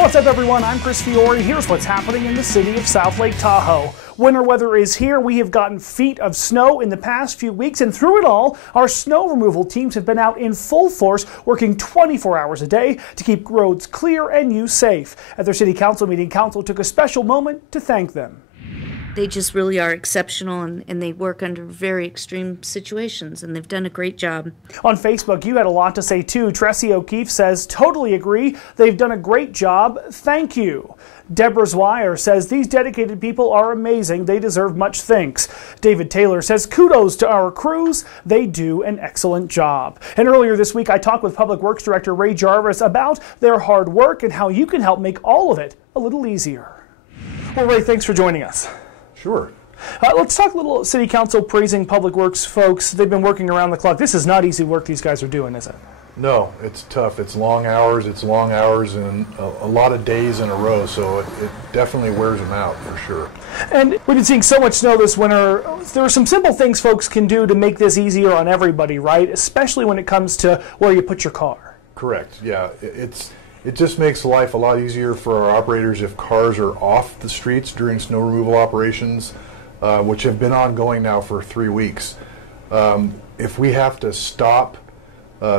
What's up, everyone? I'm Chris Fiore. Here's what's happening in the city of South Lake Tahoe. Winter weather is here. We have gotten feet of snow in the past few weeks, and through it all, our snow removal teams have been out in full force, working 24 hours a day to keep roads clear and you safe. At their city council meeting, council took a special moment to thank them. They just really are exceptional, and they work under very extreme situations, and they've done a great job. On Facebook, you had a lot to say too. Tressie O'Keefe says, totally agree. They've done a great job. Thank you. Deborah Zwire says, these dedicated people are amazing. They deserve much thanks. David Taylor says, kudos to our crews. They do an excellent job. And earlier this week, I talked with Public Works Director Ray Jarvis about their hard work and how you can help make all of it a little easier. Well, Ray, thanks for joining us. Sure. Let's talk a little City Council praising Public Works folks. They've been working around the clock. This is not easy work these guys are doing, is it? No, it's tough. It's long hours and a lot of days in a row, so it definitely wears them out for sure. And we've been seeing so much snow this winter. There are some simple things folks can do to make this easier on everybody, right? Especially when it comes to where you put your car. Correct, yeah. It just makes life a lot easier for our operators if cars are off the streets during snow removal operations, which have been ongoing now for 3 weeks. If we have to stop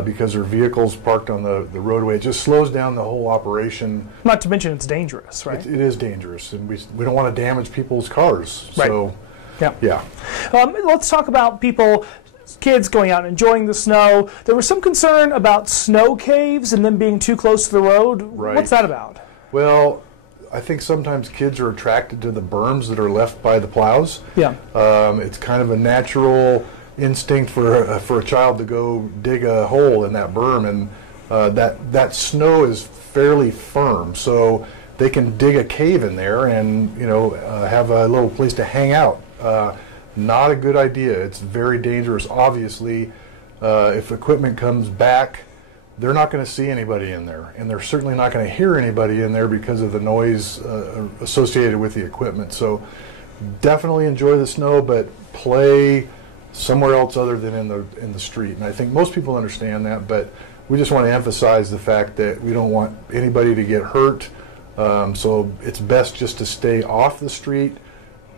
because there are vehicles parked on the roadway, it just slows down the whole operation. Not to mention it's dangerous, right? It is dangerous, and we don't want to damage people's cars. Right. So, yeah. Let's talk about kids going out and enjoying the snow. There was some concern about snow caves and them being too close to the road. Right. What's that about? Well, I think sometimes kids are attracted to the berms that are left by the plows. Yeah. It's kind of a natural instinct for a child to go dig a hole in that berm, and that snow is fairly firm, so they can dig a cave in there and have a little place to hang out. Not a good idea. It's very dangerous. Obviously, if equipment comes back, they're not going to see anybody in there, and they're certainly not going to hear anybody in there because of the noise associated with the equipment. So definitely enjoy the snow, but play somewhere else other than in the street. And I think most people understand that, but we just want to emphasize the fact that we don't want anybody to get hurt. So it's best just to stay off the street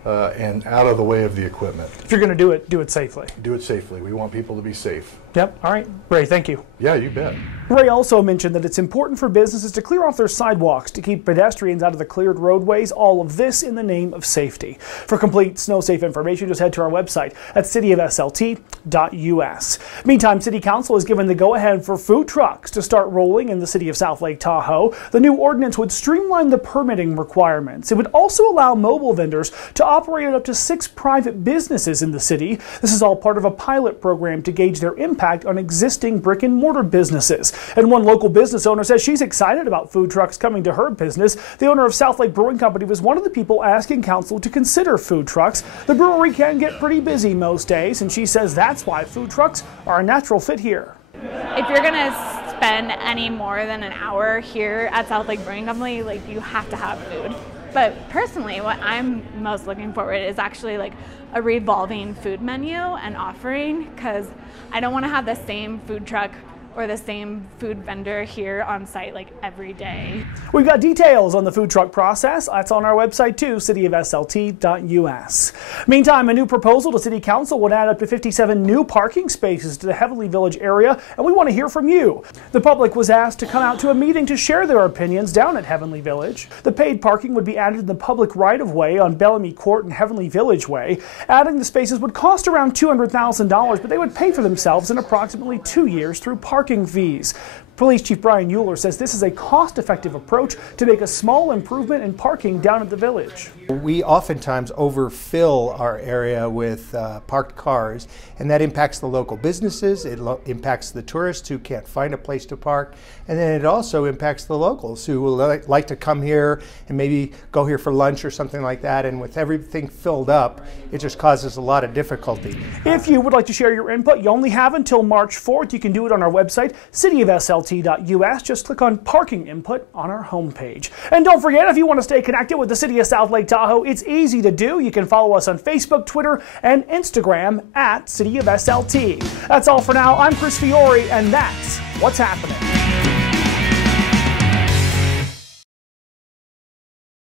and out of the way of the equipment. If you're going to do it safely. Do it safely. We want people to be safe. Yep. All right. Ray, thank you. Yeah, you bet. Ray also mentioned that it's important for businesses to clear off their sidewalks to keep pedestrians out of the cleared roadways, all of this in the name of safety. For complete snow-safe information, just head to our website at cityofslt.us. Meantime, City Council has given the go-ahead for food trucks to start rolling in the city of South Lake Tahoe. The new ordinance would streamline the permitting requirements. It would also allow mobile vendors to operate at up to 6 private businesses in the city. This is all part of a pilot program to gauge their impact on existing brick-and-mortar businesses. And one local business owner says she's excited about food trucks coming to her business. The owner of South Lake Brewing Company was one of the people asking council to consider food trucks. The brewery can get pretty busy most days, and she says that's why food trucks are a natural fit here. If you're going to spend any more than an hour here at South Lake Brewing Company, you have to have food. But personally, what I'm most looking forward to is actually a revolving food menu and offering, because I don't want to have the same food truck or the same food vendor here on site every day. We've got details on the food truck process. That's on our website too, cityofslt.us. Meantime, a new proposal to City Council would add up to 57 new parking spaces to the Heavenly Village area, and we want to hear from you. The public was asked to come out to a meeting to share their opinions down at Heavenly Village. The paid parking would be added in the public right-of-way on Bellamy Court and Heavenly Village Way. Adding the spaces would cost around $200,000, but they would pay for themselves in approximately 2 years through parking fees. Police Chief Brian Euler says this is a cost-effective approach to make a small improvement in parking down at the village. We oftentimes overfill our area with parked cars, and that impacts the local businesses, it impacts the tourists who can't find a place to park, and then it also impacts the locals who will like to come here and maybe go here for lunch or something like that, and with everything filled up, it just causes a lot of difficulty. If you would like to share your input, you only have until March 4th. You can do it on our website, cityofslt.us. Just click on Parking Input on our homepage. And don't forget, if you want to stay connected with the City of South Lake Tahoe, it's easy to do. You can follow us on Facebook, Twitter, and Instagram at City of SLT. That's all for now. I'm Chris Fiore, and that's what's happening.